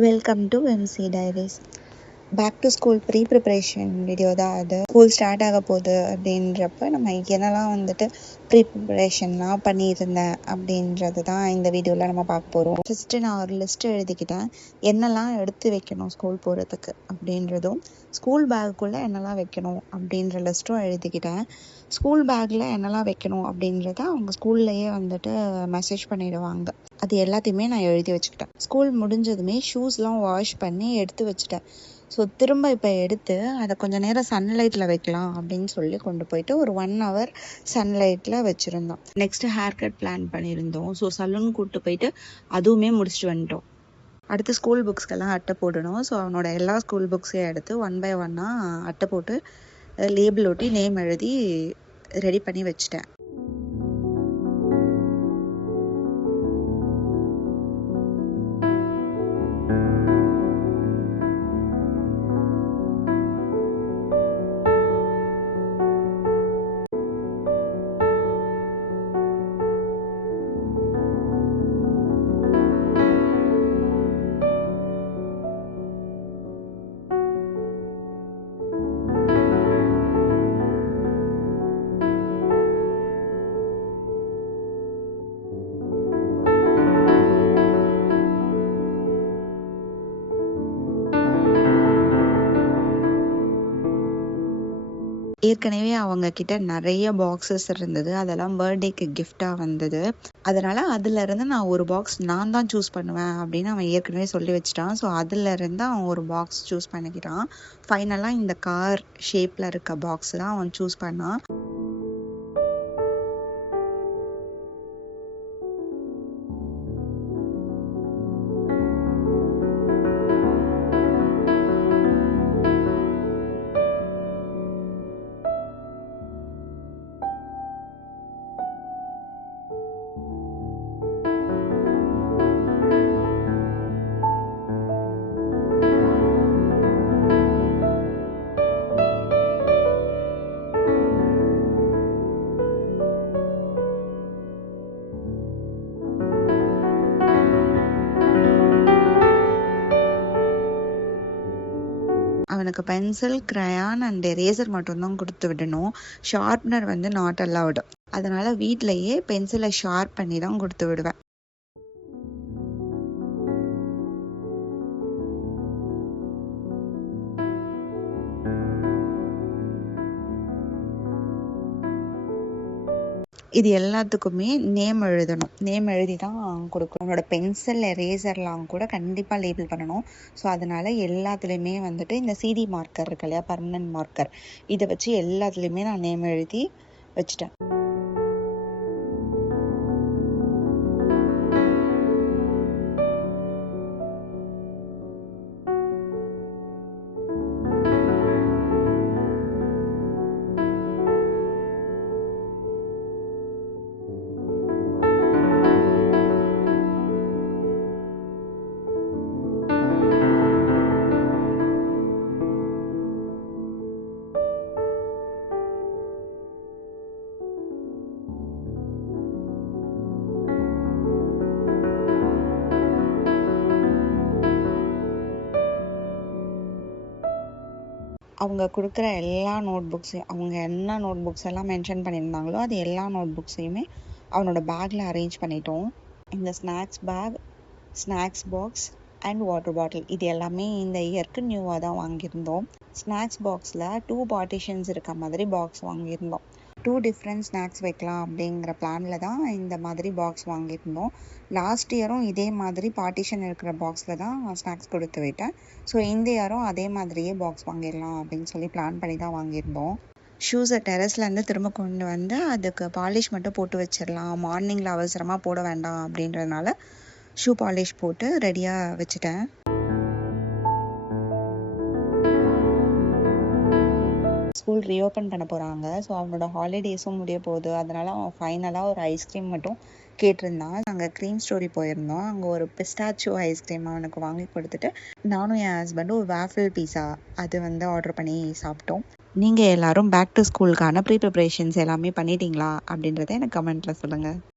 Welcome to MC diaries. Back to school pre preparation video தான் அது. School start ஆக போகுது அப்படின்றப்ப நம்ம என்னெல்லாம் ப்ரீ ப்ரிப்ரேஷன்லாம் பண்ணியிருந்தேன் அப்படின்றது தான் இந்த வீடியோவில் நம்ம பார்க்க போகிறோம். ஃபஸ்ட்டு நான் ஒரு லிஸ்ட்டு எழுதிக்கிட்டேன், என்னெல்லாம் எடுத்து வைக்கணும் ஸ்கூல் போகிறதுக்கு அப்படின்றதும், ஸ்கூல் பேக்குள்ளே என்னெல்லாம் வைக்கணும் அப்படின்ற லிஸ்ட்டும் எழுதிக்கிட்டேன். ஸ்கூல் பேக்கில் என்னெல்லாம் வைக்கணும் அப்படின்றத அவங்க ஸ்கூல்லையே மெசேஜ் பண்ணிடுவாங்க. அது எல்லாத்தையுமே நான் எழுதி வச்சுக்கிட்டேன். ஸ்கூல் முடிஞ்சதுமே ஷூஸ்லாம் வாஷ் பண்ணி எடுத்து வச்சுட்டேன். ஸோ திரும்ப இப்போ எடுத்து அதை கொஞ்சம் நேரம் சன்லைட்டில் வைக்கலாம் அப்படின்னு சொல்லி கொண்டு போயிட்டு ஒரு 1 hour சன்லைட்டில் வச்சுருந்தோம். நெக்ஸ்ட்டு ஹேர் கட் பிளான் பண்ணியிருந்தோம். ஸோ சலூன் கூப்பிட்டு போயிட்டு அதுவுமே முடிச்சுட்டு வந்துட்டோம். அடுத்து ஸ்கூல் புக்ஸ்க்கெல்லாம் அட்டை போடணும். ஸோ அவனோட எல்லா ஸ்கூல் புக்ஸையும் எடுத்து 1 by 1 அட்டை போட்டு லேபிள் ஒட்டி நேம் எழுதி ரெடி பண்ணி வச்சுட்டேன். ஏற்கனவே அவங்க கிட்ட நிறைய பாக்ஸஸ் இருந்தது. அதெல்லாம் பர்த்டேக்கு கிஃப்டாக வந்தது. அதனால் அதுலேருந்து நான் ஒரு பாக்ஸ் நான் தான் சூஸ் பண்ணுவேன் அப்படின்னு அவன் ஏற்கனவே சொல்லி வச்சுட்டான். ஸோ அதுலேருந்து அவன் ஒரு பாக்ஸ் சூஸ் பண்ணிக்கிட்டான். ஃபைனலாக இந்த கார் ஷேப்பில் இருக்க பாக்ஸ் தான் அவன் சூஸ் பண்ணான். அவனுக்கு பென்சில், கிரையான் அண்ட் எரேசர் மட்டும்தான் கொடுத்து விடணும். Sharpener not allowed. அதனால் வீட்டிலையே பென்சிலை ஷார்ப் பண்ணி தான் கொடுத்து விடுவேன். இது எல்லாத்துக்குமே நேம் எழுதணும். நேம் எழுதி தான் கொடுக்கணும். அவனோட பென்சில், எரேசர்லாம் கூட கண்டிப்பாக லேபிள் பண்ணணும். ஸோ அதனால் எல்லாத்துலேயுமே இந்த சிடி மார்க்கர் இருக்கு இல்லையா, பர்மனன்ட் மார்க்கர், இதை வச்சு எல்லாத்துலேயுமே நான் நேம் எழுதி வச்சுட்டேன். அவங்க கொடுக்குற எல்லா நோட் புக்ஸையும், அவங்க என்ன நோட் புக்ஸ் எல்லாம் மென்ஷன் பண்ணியிருந்தாங்களோ அது எல்லா நோட் புக்ஸையுமே அவனோட பேக்கில் அரேஞ்ச் பண்ணிட்டோம். இந்த snacks bag, snacks box and water bottle இது எல்லாமே இந்த இயருக்கு நியூவாக தான் வாங்கியிருந்தோம். ஸ்நாக்ஸ் பாக்ஸில் 2 பார்ட்டிஷன்ஸ் இருக்க மாதிரி பாக்ஸ் வாங்கியிருந்தோம். 2 டிஃப்ரெண்ட் ஸ்நாக்ஸ் வைக்கலாம் அப்படிங்கிற பிளானில் தான் இந்த மாதிரி பாக்ஸ் வாங்கியிருந்தோம். லாஸ்ட் இயரும் இதே மாதிரி பார்ட்டிஷன் இருக்கிற பாக்ஸில் தான் ஸ்நாக்ஸ் கொடுத்து விட்டேன். ஸோ இந்த இயரும் அதே மாதிரியே பாக்ஸ் வாங்கிடலாம் அப்படின்னு சொல்லி பிளான் பண்ணி தான் வாங்கியிருந்தோம். ஷூஸை டெரஸ்லேருந்து திரும்ப கொண்டு வந்து அதுக்கு பாலிஷ் மட்டும் போட்டு வச்சிடலாம், மார்னிங்கில் அவசரமாக போட வேண்டாம் அப்படின்றதுனால ஷூ பாலிஷ் போட்டு ரெடியாக வச்சுட்டேன். ஸ்கூல் ரீஓப்பன் பண்ண போகிறாங்க. ஸோ அவனோட ஹாலிடேஸும் முடிய போகுது. அதனால் அவன் ஃபைனலாக ஒரு ஐஸ்கிரீம் மட்டும் கேட்டிருந்தான். நாங்கள் க்ரீம் ஸ்டோரி போயிருந்தோம். அங்கே ஒரு பிஸ்டாச்சியோ ஐஸ்கிரீம் அவனுக்கு வாங்கி கொடுத்துட்டு நானும் என் ஹஸ்பண்டும் ஒரு வேஃபிள் பீஸா அது ஆர்டர் பண்ணி சாப்பிட்டோம். நீங்கள் எல்லாரும் பேக் டு ஸ்கூலுக்கான ப்ரீ ப்ரிப்ரேஷன்ஸ் எல்லாமே பண்ணிட்டீங்களா அப்படின்றத எனக்கு கமெண்ட்டில் சொல்லுங்கள்.